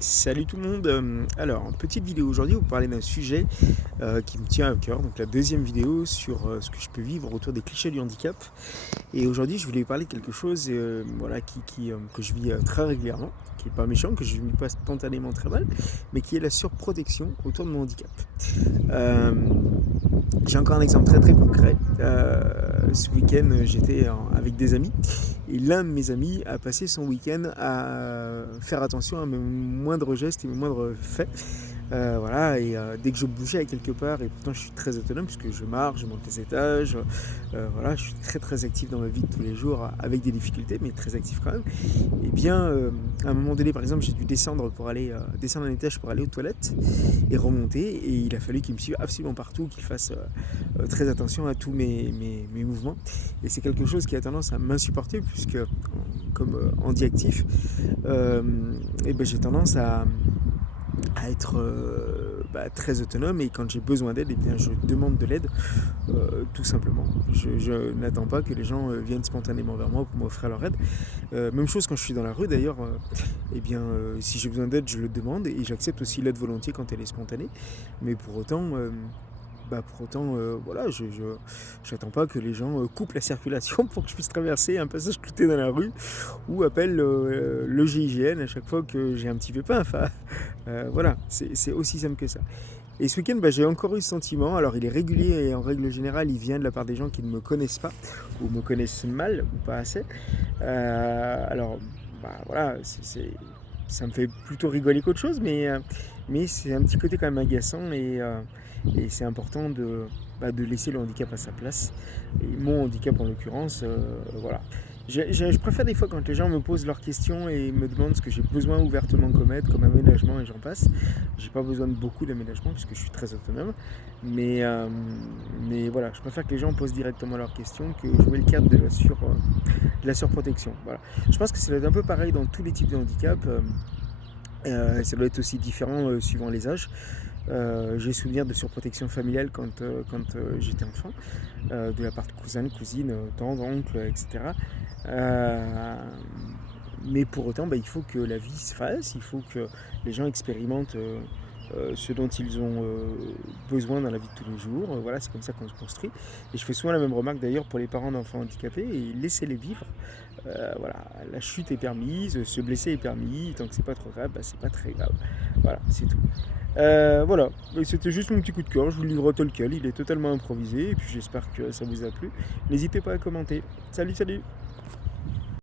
Salut tout le monde. Alors, petite vidéo aujourd'hui, vous parler d'un sujet qui me tient à cœur. Donc, la deuxième vidéo sur ce que je peux vivre autour des clichés du handicap. Et aujourd'hui, je voulais vous parler de quelque chose voilà, que je vis très régulièrement, qui n'est pas méchant, que je ne vis pas spontanément très mal, mais qui est la surprotection autour de mon handicap. Euh, j'ai encore un exemple très très concret. Ce week-end, avec des amis et l'un de mes amis a passé son week-end à faire attention à mes moindres gestes et mes moindres faits. Voilà, et dès que je bougeais à quelque part, et pourtant je suis très autonome puisque je marche, je monte les étages, voilà, je suis très très actif dans ma vie de tous les jours, avec des difficultés, mais très actif quand même. Et bien, à un moment donné, par exemple, j'ai dû descendre un étage pour aller aux toilettes et remonter, et il a fallu qu'il me suive absolument partout, qu'il fasse très attention à tous mes mouvements. Et c'est quelque chose qui a tendance à m'insupporter, puisque comme handiactif, euh, et ben, j'ai tendance à être très autonome, et quand j'ai besoin d'aide, et bien, je demande de l'aide tout simplement. Je n'attends pas que les gens viennent spontanément vers moi pour m'offrir leur aide. Même chose quand je suis dans la rue d'ailleurs, si j'ai besoin d'aide, je le demande, et j'accepte aussi l'aide volontiers quand elle est spontanée. Mais voilà, je j'attends pas que les gens coupent la circulation pour que je puisse traverser un passage clouté dans la rue, ou appellent le GIGN à chaque fois que j'ai un petit pépin. Enfin, voilà, c'est aussi simple que ça. Et ce week-end, j'ai encore eu ce sentiment. Alors, il est régulier, et en règle générale, il vient de la part des gens qui ne me connaissent pas, ou me connaissent mal, ou pas assez. Alors, voilà, ça me fait plutôt rigoler qu'autre chose, mais c'est un petit côté quand même agaçant, et c'est important de laisser le handicap à sa place. Et mon handicap en l'occurrence, voilà. Je préfère des fois quand les gens me posent leurs questions et me demandent ce que j'ai besoin ouvertement comme aide, comme aménagement, et j'en passe. J'ai pas besoin de beaucoup d'aménagement puisque je suis très autonome. Mais, euh, mais voilà, je préfère que les gens posent directement leurs questions que jouer le cadre de la surprotection. Voilà. Je pense que ça doit être un peu pareil dans tous les types de handicap. Ça doit être aussi différent suivant les âges. J'ai souvenir de surprotection familiale quand j'étais enfant, de la part de cousins, cousines, tantes, oncles, etc. Euh, mais pour autant, il faut que la vie se fasse, il faut que les gens expérimentent ce dont ils ont besoin dans la vie de tous les jours. Voilà, c'est comme ça qu'on se construit. Et je fais souvent la même remarque d'ailleurs pour les parents d'enfants handicapés, et laissez-les vivre. Voilà, la chute est permise, se blesser est permis, tant que c'est pas trop grave, c'est pas très grave. Voilà, c'est tout. Voilà, c'était juste mon petit coup de cœur, je vous le livre tel quel, il est totalement improvisé, et puis j'espère que ça vous a plu. N'hésitez pas à commenter. Salut, salut!